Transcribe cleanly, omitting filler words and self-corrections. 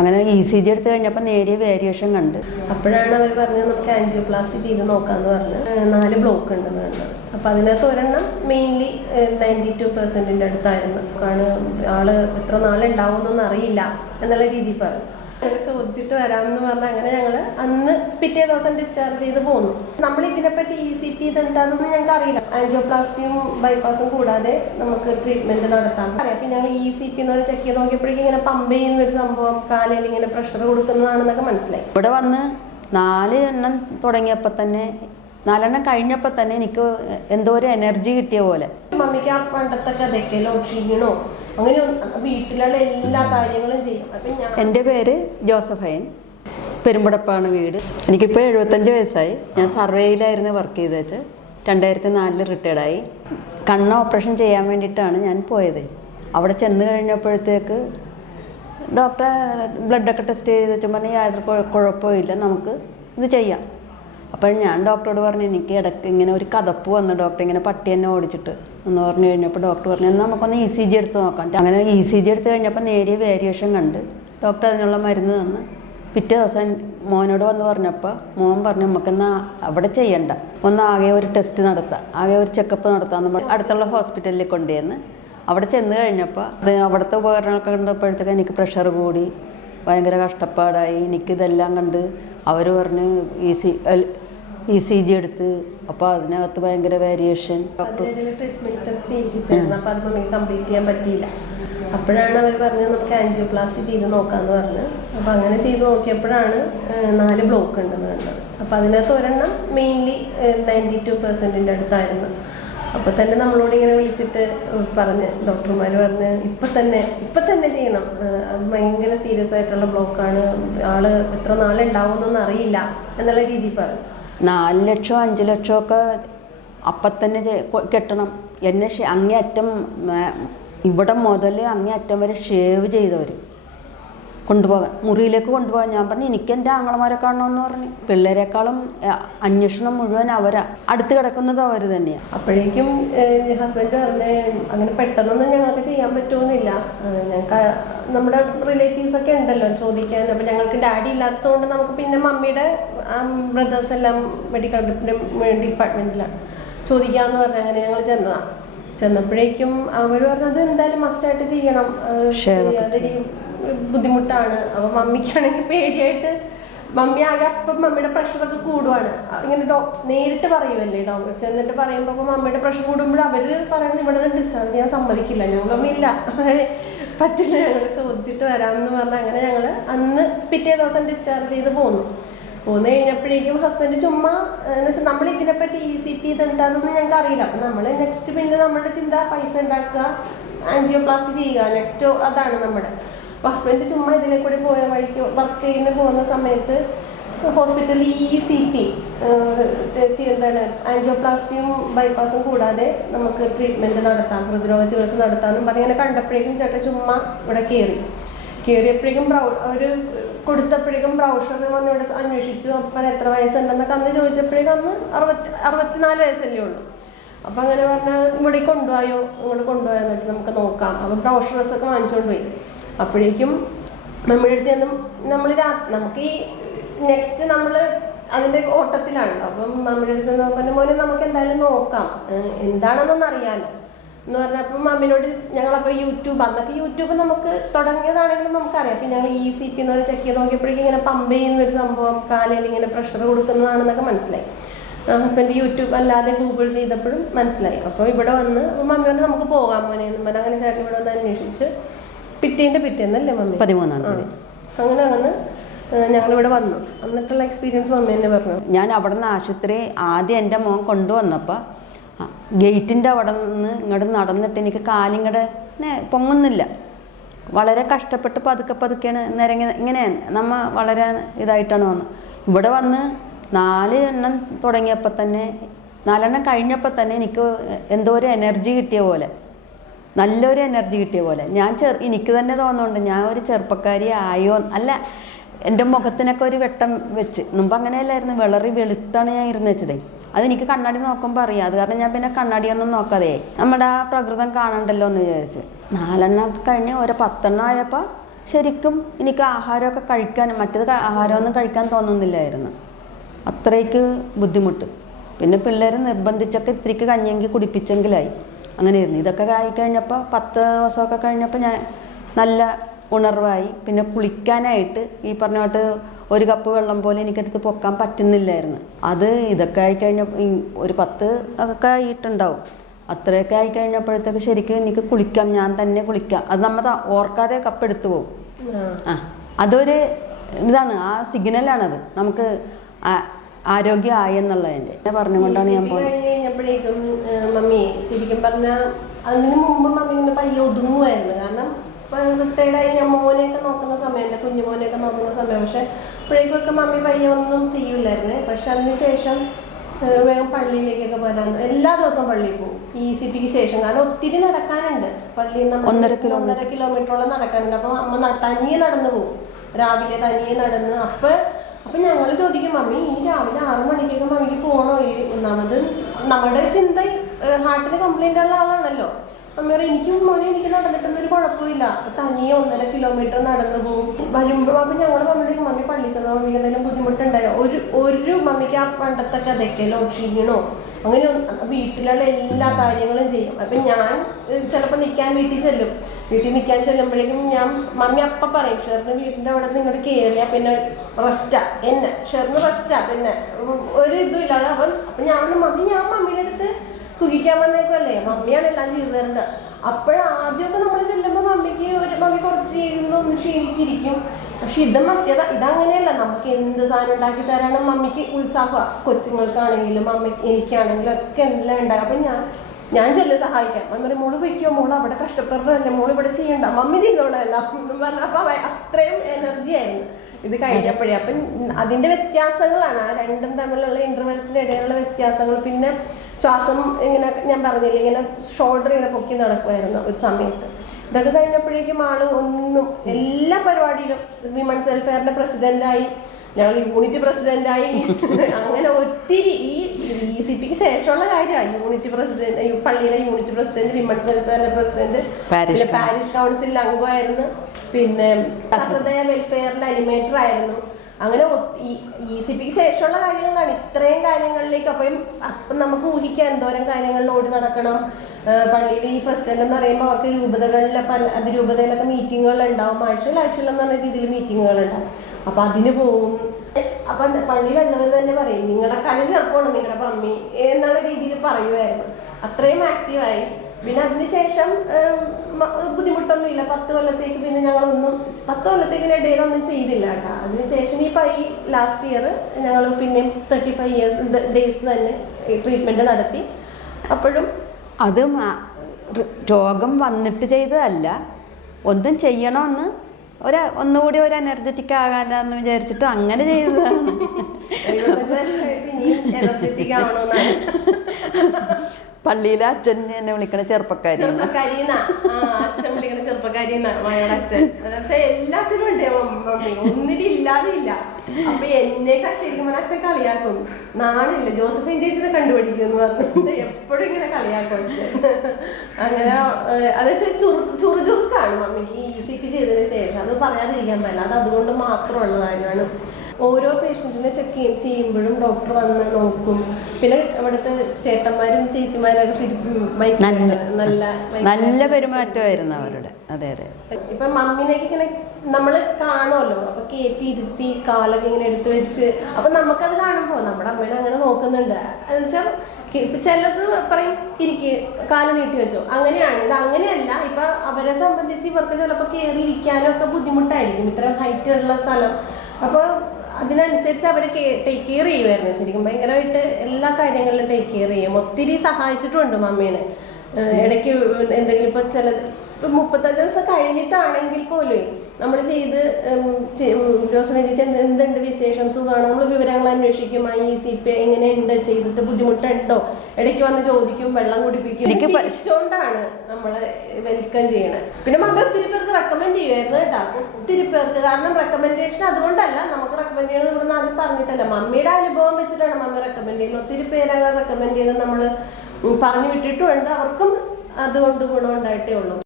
അങ്ങനെ ECG എടുത്ത് കഴിഞ്ഞപ്പോൾ നേരിയ വേരിയേഷൻ കണ്ട്. അപ്പോഴാണ് അവർ പറഞ്ഞത് നമുക്ക് ആൻജിയോപ്ലാസ്റ്റി ചെയ്ത് നോക്കാമെന്ന് പറഞ്ഞ് 4 ബ്ലോക്ക് ഉണ്ടെന്ന് കണ്ടത്. അപ്പോൾ അതിനകത്ത് ഒരെണ്ണം മെയിൻലി 92% അടുത്തായിരുന്നു. ആള് എത്ര നാളുണ്ടാവുമെന്നൊന്നും അറിയില്ല എന്നുള്ള രീതിയിൽ പറഞ്ഞു. ഞങ്ങൾ ചോദിച്ചിട്ട് വരാമെന്ന് പറഞ്ഞാൽ അങ്ങനെ ഞങ്ങൾ അന്ന് പിറ്റേ ദിവസം ഡിസ്ചാർജ് ചെയ്ത് പോന്നു. നമ്മൾ ഇതിനെപ്പറ്റി ECP ഇതെന്താണെന്ന് ഞങ്ങൾക്ക് അറിയില്ല. ആൻജിയോപ്ലാസ്റ്റിയും ബൈപ്പാസും കൂടാതെ നമുക്ക് ട്രീറ്റ്മെന്റ് നടത്താം അറിയാം. പിന്നെ ഞങ്ങൾ ECP എന്ന് ചെക്ക് ചെയ്ത് നോക്കിയപ്പോഴേക്കും ഇങ്ങനെ പമ്പ് ചെയ്യുന്നൊരു സംഭവം, കാലിൽ ഇങ്ങനെ പ്രഷർ കൊടുക്കുന്നതാണെന്നൊക്കെ മനസ്സിലായി. ഇവിടെ വന്ന് 4 എണ്ണം തുടങ്ങിയപ്പോൾ തന്നെ 4 എണ്ണം കഴിഞ്ഞപ്പോൾ തന്നെ എനിക്ക് എന്തോ ഒരു എനർജി കിട്ടിയ പോലെ. മമ്മിക്ക് ആ പണ്ടത്തെ കഥയൊക്കെ ക്ഷീണോ അങ്ങനെ വീട്ടിലുള്ള എല്ലാ കാര്യങ്ങളും ചെയ്യും. അപ്പം എൻ്റെ പേര് ജോസഫൈൻ, പെരുമ്പടപ്പാണ് വീട്. എനിക്കിപ്പോൾ 75 വയസ്സായി. ഞാൻ സർവേയിലായിരുന്നു വർക്ക് ചെയ്ത് വെച്ച് 2004 റിട്ടയർഡായി. കണ്ണ് ഓപ്പറേഷൻ ചെയ്യാൻ വേണ്ടിയിട്ടാണ് ഞാൻ പോയത്. അവിടെ ചെന്ന് കഴിഞ്ഞപ്പോഴത്തേക്ക് ഡോക്ടറെ ബ്ലഡൊക്കെ ടെസ്റ്റ് ചെയ്ത് വെച്ചാൽ പറഞ്ഞാൽ യാതൊരു കുഴപ്പമില്ല, നമുക്ക് ഇത് ചെയ്യാം. അപ്പോൾ ഞാൻ ഡോക്ടറോട് പറഞ്ഞു എനിക്ക് ഇടയ്ക്ക് ഇങ്ങനെ ഒരു കതപ്പ് വന്നു ഡോക്ടർ, ഇങ്ങനെ പട്ടി എന്നെ ഓടിച്ചിട്ട് എന്ന് പറഞ്ഞു കഴിഞ്ഞപ്പോൾ ഡോക്ടർ പറഞ്ഞു എന്നാൽ നമുക്കൊന്ന് ECG എടുത്ത് നോക്കാം. അങ്ങനെ ECG എടുത്ത് കഴിഞ്ഞപ്പോൾ നേരിയ വേരിയേഷൻ കണ്ട് ഡോക്ടർ അതിനുള്ള മരുന്ന് തന്ന്. പിറ്റേ ദിവസം മോനോട് വന്ന് പറഞ്ഞപ്പോൾ മോൻ പറഞ്ഞു നമുക്കെന്നാൽ അവിടെ ചെയ്യണ്ട, ആകെ ഒരു ടെസ്റ്റ് നടത്താം, ആകെ ഒരു ചെക്കപ്പ് നടത്താമെന്ന് പറഞ്ഞു അടുത്തുള്ള ഹോസ്പിറ്റലിൽ കൊണ്ടുവന്ന്. അവിടെ ചെന്ന് കഴിഞ്ഞപ്പോൾ അവിടുത്തെ ഉപകരണങ്ങളൊക്കെ കണ്ടപ്പോഴത്തേക്ക് എനിക്ക് പ്രഷർ കൂടി, ഭയങ്കര കഷ്ടപ്പാടായി. എനിക്കിതെല്ലാം കണ്ട് അവർ പറഞ്ഞ് ECG എടുത്ത്. അപ്പോൾ അതിനകത്ത് ഭയങ്കര വേരിയേഷൻ. Treatment test ചെയ്യിപ്പിച്ചായിരുന്നു. അപ്പോൾ അത് നമുക്ക് കംപ്ലീറ്റ് ചെയ്യാൻ പറ്റിയില്ല. അപ്പോഴാണ് അവർ പറഞ്ഞത് നമുക്ക് ആൻജിയോപ്ലാസ്റ്റി ചെയ്ത് നോക്കാമെന്ന് പറഞ്ഞ്. അപ്പോൾ അങ്ങനെ ചെയ്ത് നോക്കിയപ്പോഴാണ് 4 ബ്ലോക്ക് ഉണ്ടെന്ന് കണ്ടത്. അപ്പോൾ അതിനകത്ത് ഒരെണ്ണം മെയിൻലി 92% അടുത്തായിരുന്നു. അപ്പോൾ തന്നെ നമ്മളോട് ഇങ്ങനെ വിളിച്ചിട്ട് പറഞ്ഞ് ഡോക്ടർമാർ പറഞ്ഞ് ഇപ്പം തന്നെ ചെയ്യണം, ഭയങ്കര സീരിയസ് ആയിട്ടുള്ള ബ്ലോക്കാണ്, ആള് എത്ര നാളുണ്ടാവുമെന്നൊന്നും അറിയില്ല എന്നുള്ള രീതിയിൽ പറഞ്ഞു. 4 ലക്ഷം 5 ലക്ഷമൊക്കെ അപ്പം തന്നെ കെട്ടണം. എന്നെ അങ്ങേയറ്റം ഇവിടെ മുതൽ അങ്ങേയറ്റം വരെ ഷേവ് ചെയ്തവർ കൊണ്ടുപോകാൻ, മുറിയിലേക്ക് കൊണ്ടുപോകാൻ. ഞാൻ പറഞ്ഞു എനിക്ക് എൻ്റെ ആങ്ങളമാരെ കാണണമെന്ന് പറഞ്ഞു. പിള്ളേരെക്കാളും അന്വേഷണം മുഴുവൻ അവരാ, അടുത്ത് കിടക്കുന്നത് അവർ തന്നെയാണ്. അപ്പോഴേക്കും ഹസ്ബൻഡ് പറഞ്ഞ് അങ്ങനെ പെട്ടെന്നൊന്നും ഞങ്ങൾക്ക് ചെയ്യാൻ പറ്റുമെന്നില്ല, ഞങ്ങൾക്ക് നമ്മുടെ റിലേറ്റീവ്സ് ഒക്കെ ഉണ്ടല്ലോ ചോദിക്കാൻ. അപ്പം ഞങ്ങൾക്ക് ഡാഡി ഇല്ലാത്തതുകൊണ്ട് നമുക്ക് പിന്നെ മമ്മിയുടെ ബ്രദേഴ്സ് എല്ലാം മെഡിക്കൽ ഡിപ്പാർട്ട്മെൻറ്റിലാണ് ചോദിക്കാമെന്ന് പറഞ്ഞ് അങ്ങനെ ഞങ്ങൾ ചെന്നപ്പോഴേക്കും അവർ പറഞ്ഞത് എന്തായാലും മസ്റ്റായിട്ട് ചെയ്യണം, അതൊരു ബുദ്ധിമുട്ടാണ്. അപ്പം മമ്മിക്കാണെങ്കിൽ പേടിയായിട്ട് മമ്മി ആകെ അപ്പം മമ്മിയുടെ പ്രഷറൊക്കെ കൂടുവാണ്. ഇങ്ങനെ നേരിട്ട് പറയുമല്ലേ ഡോക്ടർ ചെന്നിട്ട് പറയുമ്പോൾ അപ്പോൾ മമ്മിയുടെ പ്രഷർ കൂടുമ്പോൾ അവർ പറയുന്നത് ഇവിടെ നിന്ന് ഡിസ്ചാർജ് ചെയ്യാൻ സമ്മതിക്കില്ല. ഞങ്ങളൊന്നുമില്ല, പറ്റില്ല, ഞങ്ങൾ ചോദിച്ചിട്ട് വരാമെന്ന് പറഞ്ഞാൽ അങ്ങനെ ഞങ്ങൾ അന്ന് പിറ്റേ ദിവസം ഡിസ്ചാർജ് ചെയ്ത് പോന്നു കഴിഞ്ഞപ്പോഴേക്കും ഹസ്ബൻഡ് ചുമ്മാ നമ്മൾ ഇതിനെപ്പറ്റി ECP ഇതെന്താണെന്ന് ഞങ്ങൾക്ക് അറിയില്ല. അപ്പം നമ്മൾ നെക്സ്റ്റ് പിന്നെ നമ്മുടെ ചിന്ത പൈസ ഉണ്ടാക്കുക, ആൻജിയോപ്ലാസ്റ്റി ചെയ്യുക, നെക്സ്റ്റ് അതാണ് നമ്മുടെ. അപ്പോൾ ഹസ്ബൻഡ് ചുമ്മാ ഇതിലെ കൂടി പോയ വഴിക്ക് വർക്ക് ചെയ്യുന്ന പോകുന്ന സമയത്ത് ഹോസ്പിറ്റലിൽ ECP എന്താണ് ആൻജിയോപ്ലാസ്റ്റിയും ബൈപ്പാസും കൂടാതെ നമുക്ക് ട്രീറ്റ്മെൻറ്റ് നടത്താം, പ്രതിരോധ ചികിത്സ നടത്താമെന്നും പറഞ്ഞ് ഇങ്ങനെ കണ്ടപ്പോഴേക്കും ചേട്ടൻ ചുമ്മാ ഇവിടെ കയറിയപ്പോഴേക്കും അവർ കൊടുത്തപ്പോഴേക്കും ബ്രൗഷർ വന്ന് ഇവിടെ അന്വേഷിച്ചു. അപ്പം എത്ര വയസ്സുണ്ടെന്നൊക്കെ അന്ന് ചോദിച്ചപ്പോഴേക്കും അന്ന് 64 വയസ്സല്ലേ ഉള്ളൂ. അപ്പം അങ്ങനെ പറഞ്ഞാൽ ഇവിടെ കൊണ്ടുപോയോ, ഇങ്ങോട്ട് കൊണ്ടുപോയോ, എന്നിട്ട് നമുക്ക് നോക്കാം. അപ്പം ബ്രൗഷറൊക്കെ വാങ്ങിച്ചുകൊണ്ട് പോയി. അപ്പോഴേക്കും നമ്മുടെ അടുത്ത് നമ്മൾ നമുക്ക് ഈ നെക്സ്റ്റ് നമ്മൾ അതിൻ്റെ ഓട്ടത്തിലാണല്ലോ. അപ്പം നമ്മുടെ അടുത്ത് നോക്കാൻ മോനെ നമുക്ക് എന്തായാലും നോക്കാം, എന്താണെന്നൊന്നും അറിയാമല്ലോ എന്ന് പറഞ്ഞപ്പോൾ മമ്മിനോട് ഞങ്ങളപ്പോൾ അന്നൊക്കെ യൂട്യൂബ് നമുക്ക് തുടങ്ങിയതാണെങ്കിലും നമുക്കറിയാം. പിന്നെ ഞങ്ങൾ ECP എന്ന് ചെക്ക് ചെയ്ത് നോക്കിയപ്പോഴേക്കും ഇങ്ങനെ പമ്പ് ചെയ്യുന്നൊരു സംഭവം, കാലിൽ ഇങ്ങനെ പ്രഷർ കൊടുക്കുന്നതാണെന്നൊക്കെ മനസ്സിലായി. ഹസ്ബൻഡ് യൂട്യൂബ് അല്ലാതെ ഗൂഗിൾ ചെയ്തപ്പോഴും മനസ്സിലായി. അപ്പോൾ ഇവിടെ വന്ന് മമ്മി വന്ന് നമുക്ക് പോകാം മോനെ എന്ന് പറഞ്ഞാൽ അങ്ങനെ ചേട്ടൻ ഇവിടെ വന്ന് അന്വേഷിച്ച് പിറ്റേന്നല്ലേ മമ്മി 13-ാം തീയതി അങ്ങനെ വന്ന് ഞങ്ങളിവിടെ വന്നു. എന്നിട്ടുള്ള എക്സ്പീരിയൻസ് മമ്മി എന്നെ പറഞ്ഞു. ഞാൻ അവിടെ നിന്ന് ആശുപത്രി ആദ്യം എൻ്റെ മോൻ കൊണ്ടുവന്നപ്പോൾ ഗേറ്റിൻ്റെ അവിടെ നിന്ന് ഇങ്ങോട്ട് നടന്നിട്ട് എനിക്ക് കാലിങ്ങടെ പൊങ്ങുന്നില്ല. വളരെ കഷ്ടപ്പെട്ട് പതുക്കെയാണ് ഇങ്ങനെ നമ്മൾ വളരെ ഇതായിട്ടാണ് വന്നത്. ഇവിടെ വന്ന് 4 എണ്ണം തുടങ്ങിയപ്പോൾ തന്നെ 4 എണ്ണം കഴിഞ്ഞപ്പോൾ തന്നെ എനിക്ക് എന്തോ ഒരു എനർജി കിട്ടിയ പോലെ, നല്ലൊരു എനർജി കിട്ടിയ പോലെ. എനിക്ക് തന്നെ തോന്നുന്നുണ്ട് ഞാൻ ഒരു ചെറുപ്പക്കാരി ആയോ അല്ല. എൻ്റെ മുഖത്തിനൊക്കെ ഒരു വെട്ടം വെച്ച്, മുമ്പ് അങ്ങനെയല്ലായിരുന്നു, വെളുത്താണ് ഞാൻ ഇരുന്ന് വെച്ചതേ. അതെനിക്ക് കണ്ണാടി നോക്കുമ്പോൾ അറിയാം. അത് കാരണം ഞാൻ പിന്നെ കണ്ണാടിയൊന്നും നോക്കാതെ നമ്മുടെ ആ പ്രകൃതം കാണണ്ടല്ലോ എന്ന് വിചാരിച്ച് 4 എണ്ണം കഴിഞ്ഞ് ഒരു 10 എണ്ണം ആയപ്പോൾ ശരിക്കും എനിക്ക് ആഹാരമൊക്കെ കഴിക്കാൻ, മറ്റേത് ആഹാരമൊന്നും കഴിക്കാൻ തോന്നുന്നില്ലായിരുന്നു. അത്രയ്ക്ക് ബുദ്ധിമുട്ട്. പിന്നെ പിള്ളേർ നിർബന്ധിച്ചൊക്കെ ഇത്തിരിക്ക് കഞ്ഞിയെങ്കിൽ കുടിപ്പിച്ചെങ്കിലായി. അങ്ങനെയായിരുന്നു. ഇതൊക്കെ ആയിക്കഴിഞ്ഞപ്പോൾ 10 ദിവസമൊക്കെ കഴിഞ്ഞപ്പോൾ ഞാൻ നല്ല ഉണർവായി. പിന്നെ കുളിക്കാനായിട്ട് ഈ പറഞ്ഞോട്ട് 1 കപ്പ് വെള്ളം പോലെ എനിക്കെടുത്ത് പൊക്കാൻ പറ്റുന്നില്ലായിരുന്നു. ഇതൊക്കെ ആയിക്കഴിഞ്ഞപ്പോൾ ഒരു 10 ഒക്കെ ആയിട്ടുണ്ടാവും. അത്രയൊക്കെ ആയിക്കഴിഞ്ഞപ്പോഴത്തേക്ക് ശരിക്കും എനിക്ക് കുളിക്കാം, ഞാൻ തന്നെ കുളിക്കാം. അത് നമ്മൾ ഓർക്കാതെ കപ്പ് എടുത്തു പോകും. അതൊരു ഇതാണ്, ആ സിഗ്നലാണത് നമുക്ക് ആരോഗ്യമായി എന്നുള്ളതിൻ്റെ പറഞ്ഞുകൊണ്ടാണ് ഞാൻ പോകുന്നത്. കഴിഞ്ഞപ്പോഴേക്കും മമ്മി ശരിക്കും പറഞ്ഞാൽ അതിന് മുമ്പ് മമ്മി ഇങ്ങനെ പയ്യെ ഒതുങ്ങുമായിരുന്നു. കാരണം റിട്ടയർഡായി ഞാൻ മോനെയൊക്കെ നോക്കുന്ന സമയം, എൻ്റെ കുഞ്ഞുമോനെയൊക്കെ നോക്കുന്ന സമയം. പക്ഷെ അപ്പോഴേക്കൊക്കെ മമ്മി പയ്യെ ഒന്നും ചെയ്യില്ലായിരുന്നു. പക്ഷെ അതിനുശേഷം വേഗം പള്ളിയിലേക്കൊക്കെ പോരാൻ, എല്ലാ ദിവസവും പള്ളിയിൽ പോകും ECPക്ക് ശേഷം. കാരണം ഒത്തിരി നടക്കാനുണ്ട് പള്ളിയിൽ നിന്ന്, 1.5 കിലോമീറ്ററോളം നടക്കാനുണ്ട്. അപ്പം അമ്മ തനിയെ നടന്നു പോകും, രാവിലെ തനിയെ നടന്ന്. അപ്പം ഞങ്ങൾ ചോദിക്കും, മമ്മി ഇനി രാവിലെ 6 മണിക്കൊക്കെ മമ്മിക്ക് പോകണോ? ഒന്നാമത് നമ്മുടെ ചിന്ത ഹാർട്ടിന് കംപ്ലൈൻ്റ് ഉള്ള ആളാണല്ലോ. മമ്മി പറയും, എനിക്ക് നടന്നിട്ടൊന്നും ഒരു കുഴപ്പമില്ല. തനിയെ 1.5 കിലോമീറ്റർ നടന്നു പോകും. വരുമ്പോൾ അപ്പം ഞങ്ങൾ മമ്മിയുടെ മമ്മി പള്ളി ചെന്നാൽ മമ്മിക്ക് എന്തെങ്കിലും ബുദ്ധിമുട്ടുണ്ടായോ? ഒരു മമ്മിക്ക് ആ പണ്ടത്തെ കഥയ്ക്ക് ക്ഷീണോ അങ്ങനെ വീട്ടിലുള്ള എല്ലാ കാര്യങ്ങളും ചെയ്യും. അപ്പം ഞാൻ ചിലപ്പോൾ വീട്ടിൽ നിൽക്കാൻ ചെല്ലുമ്പോഴേക്കും മമ്മി അപ്പം പറയും, ഷെറിന് വീട്ടിൻ്റെ അവിടെ നിന്ന് ഇങ്ങോട്ട് കയറിയാൽ പിന്നെ റെസ്റ്റാ, ഷെറിന് റെസ്റ്റാ, പിന്നെ ഒരു ഇതും ഇല്ലാതെ. അപ്പം ഞാൻ മമ്മിയുടെ അടുത്ത് സുഖിക്കാൻ വന്നേക്കുമല്ലേ, മമ്മിയാണ് എല്ലാം ചെയ്തു തരേണ്ടത്. അപ്പോഴാദ്യമൊക്കെ നമ്മൾ ചെല്ലുമ്പോൾ മമ്മി കുറച്ച് ചെയ്യുന്നു, ഒന്ന് ക്ഷീണിച്ചിരിക്കും. പക്ഷെ ഇതങ്ങനെയല്ല. നമുക്ക് എന്ത് സാധനം ഉണ്ടാക്കി തരാനും മമ്മിക്ക് ഉത്സാഹമാണ്. കൊച്ചുങ്ങൾക്കാണെങ്കിലും എനിക്കാണെങ്കിലും ഒക്കെ എല്ലാം ഉണ്ടാകും. അപ്പം ഞാൻ ചെല്ലും സഹായിക്കാം. മമ്മി പറയും, മോള് പൊയ്ക്കോ, മോള് അവിടെ കഷ്ടപ്പെടുന്നതല്ലേ, മോള് ഇവിടെ ചെയ്യണ്ട, മമ്മി ചെയ്തോളല്ല എന്ന് പറഞ്ഞാൽ അപ്പം അത്രയും എനർജി ആയിരുന്നു ഇത് കഴിഞ്ഞപ്പോഴേ. അപ്പം അതിൻ്റെ വ്യത്യാസങ്ങളാണ്, ആ രണ്ടും തമ്മിലുള്ള ഇൻ്റർവെൽസിൻ്റെ ഇടയിലുള്ള വ്യത്യാസങ്ങൾ. പിന്നെ ശ്വാസം ഇങ്ങനെ ഞാൻ പറഞ്ഞില്ല, ഇങ്ങനെ ഷോൾഡർ ഇങ്ങനെ പൊക്കി നടക്കുമായിരുന്നു ഒരു സമയത്ത്. ഇതൊക്കെ കഴിഞ്ഞപ്പോഴേക്കും ഒന്നും എല്ലാ പരിപാടിയിലും വിമൻസ് വെൽഫെയറിൻ്റെ പ്രസിഡൻ്റായി, ഞങ്ങൾ യൂണിറ്റ് പ്രസിഡൻ്റായി. അങ്ങനെ ഒത്തിരി ഈ ECPക്ക് ശേഷമുള്ള കാര്യമാണ്. യൂണിറ്റ് പ്രസിഡന്റ്, പള്ളിയിലെ യൂണിറ്റ് പ്രസിഡന്റ്, വിമൻസ് വെൽഫെയറിന്റെ പ്രസിഡന്റ്, പിന്നെ പാരിഷ് കൗൺസിലിൽ അംഗമായിരുന്നു, പിന്നെ സഹൃദയ വെൽഫെയറിന്റെ അനിമേറ്റർ ആയിരുന്നു. അങ്ങനെ ECPക്ക് ശേഷമുള്ള കാര്യങ്ങളാണ് ഇത്രയും കാര്യങ്ങളിലേക്ക്. അപ്പം നമുക്ക് ഊഹിക്കാൻ എന്തോരം കാര്യങ്ങളിൽ ഓടി നടക്കണം. പള്ളിയിൽ ഈ പ്രസിഡന്റ് എന്ന് പറയുമ്പോൾ അവർക്ക് അതിരൂപതയിലൊക്കെ മീറ്റിങ്ങുകൾ ഉണ്ടാവും, ആഴ്ചയിലെന്ന് പറഞ്ഞ രീതിയിൽ മീറ്റിങ്ങുകളുണ്ടാവും. അപ്പം അതിന് പോവും. അപ്പം പള്ളിയിലുള്ളവർ തന്നെ പറയും, നിങ്ങളെ കല ചെറുപ്പമാണ് നിങ്ങളുടെ മമ്മി എന്നുള്ള രീതിയിൽ പറയുമായിരുന്നു. അത്രയും ആക്റ്റീവായി. പിന്നെ അതിനുശേഷം ബുദ്ധിമുട്ടൊന്നുമില്ല. 10 കൊല്ലത്തേക്ക് പിന്നെ ഞങ്ങളൊന്നും 10 കൊല്ലത്തേക്ക് ഇടയിലൊന്നും ചെയ്തില്ല കേട്ടോ. അതിനുശേഷം ഈ ലാസ്റ്റ് ഇയർ ഞങ്ങൾ പിന്നെ 35 ഡേയ്സ് തന്നെ ട്രീറ്റ്മെൻറ്റ് നടത്തി. അപ്പോഴും അത് രോഗം വന്നിട്ട് ചെയ്തതല്ല, ഒന്നും ചെയ്യണമെന്ന് ഒന്നുകൂടി ഒരു എനർജറ്റിക് ആകാനെന്ന് വിചാരിച്ചിട്ട് അങ്ങനെ ചെയ്തതാണ്. 75 വർഷമായിട്ട് ഇനി എനർജറ്റിക് ആവണമെന്നാണ് പള്ളിയിലെ അച്ഛൻ എന്നെ വിളിക്കണ ചെറുപ്പക്കാരി, അച്ഛൻ വിളിക്കണ ചെറുപ്പക്കാരിന്നാ മകളുടെ അച്ഛൻ. പക്ഷെ എല്ലാത്തിനും ഉണ്ട് മമ്മി, ഒന്നിനും ഇല്ലാതില്ല. അപ്പൊ എന്നേക്കാൾ ശരിക്കും പറഞ്ഞാൽ അച്ഛൻ കളിയാക്കും. നാണില്ല, ജോസഫൈൻ ചേച്ചിനെ കണ്ടുപിടിക്കും എന്ന് പറഞ്ഞിട്ട് എപ്പോഴും ഇങ്ങനെ കളിയാക്കും അച്ഛൻ. അങ്ങനെ അത് വെച്ചാൽ ചുറുചുറുക്കാണ് മമ്മിക്ക് ECP ചെയ്തതിന് ശേഷം. അത് പറയാതിരിക്കാൻ പറ്റില്ല, അത് അതുകൊണ്ട് മാത്രമുള്ള കാര്യമാണ്. ഓരോ പേഷ്യൻറ്റിനെ ചെക്ക് ചെയ്യുമ്പോഴും ഡോക്ടർ വന്ന് നോക്കും. പിന്നെ അവിടുത്തെ ചേട്ടന്മാരും ചേച്ചിമാരൊക്കെ നല്ല പെരുമാറ്റമായിരുന്നു അവരുടെ. അതെ അതെ. ഇപ്പൊ മമ്മിനെയൊക്കെ ഇങ്ങനെ നമ്മൾ കാണുമല്ലോ, അപ്പൊ ഇരുത്തി കാലൊക്കെ ഇങ്ങനെ എടുത്ത് വെച്ച്, അപ്പൊ നമുക്കത് കാണുമ്പോൾ നമ്മുടെ അമ്മേനെ അങ്ങനെ നോക്കുന്നുണ്ട്. എന്നുവെച്ചാൽ ഇപ്പൊ ചിലത് പറയും ഇരിക്ക്, കാല് നീട്ടി വെച്ചോ, അങ്ങനെയാണ്. ഇത് അങ്ങനെയല്ല. ഇപ്പൊ അവരെ സംബന്ധിച്ച് ഇവർക്ക് ചിലപ്പോൾ കയറി ഇരിക്കാനൊക്കെ ബുദ്ധിമുട്ടായിരിക്കും, ഇത്രയും ഹൈറ്റ് ഉള്ള സ്ഥലം. അപ്പോൾ അതിനനുസരിച്ച് അവർ ടേക്ക് കെയർ ചെയ്യുമായിരുന്നു. ശരിക്കും ഭയങ്കരമായിട്ട് എല്ലാ കാര്യങ്ങളിലും ടേക്ക് കെയർ ചെയ്യും. ഒത്തിരി സഹായിച്ചിട്ടുണ്ട് മമ്മീനെ. ഇടയ്ക്ക് എന്തെങ്കിലും ഇപ്പോൾ 35 ദിവസം കഴിഞ്ഞിട്ടാണെങ്കിൽ പോലും നമ്മൾ ചെയ്ത് എന്തുണ്ട് വിശേഷം, സുഖമാണ്, നമ്മൾ വിവരങ്ങൾ അന്വേഷിക്കും. ECP എങ്ങനെയുണ്ട്, ചെയ്തിട്ട് ബുദ്ധിമുട്ടുണ്ടോ, ഇടയ്ക്ക് വന്ന് ചോദിക്കും, വെള്ളം കുടിപ്പിക്കും. ചിരിച്ചുകൊണ്ടാണ് നമ്മൾ വെൽക്കം ചെയ്യണത്. പിന്നെ മമ്മ ഒത്തിരി പേർക്ക് റെക്കമെൻഡ് ചെയ്യുമായിരുന്നു കേട്ടോ, ഒത്തിരി പേർക്ക്. കാരണം റെക്കമെൻഡേഷൻ അതുകൊണ്ടല്ല, നമുക്ക് റെക്കമെൻഡ് ചെയ്യണം നമ്മൾ ആദ്യം പറഞ്ഞിട്ടല്ല, മമ്മിയുടെ അനുഭവം വെച്ചിട്ടാണ് മമ്മി റെക്കമെൻഡ് ചെയ്യുന്നത്. ഒത്തിരി പേര് അങ്ങനെ റെക്കമെൻഡ് ചെയ്ത് നമ്മൾ പറഞ്ഞു വിട്ടിട്ടുമുണ്ട്. അവർക്കും അതുകൊണ്ട് ഗുണമുണ്ടായിട്ടേ ഉള്ളൂ.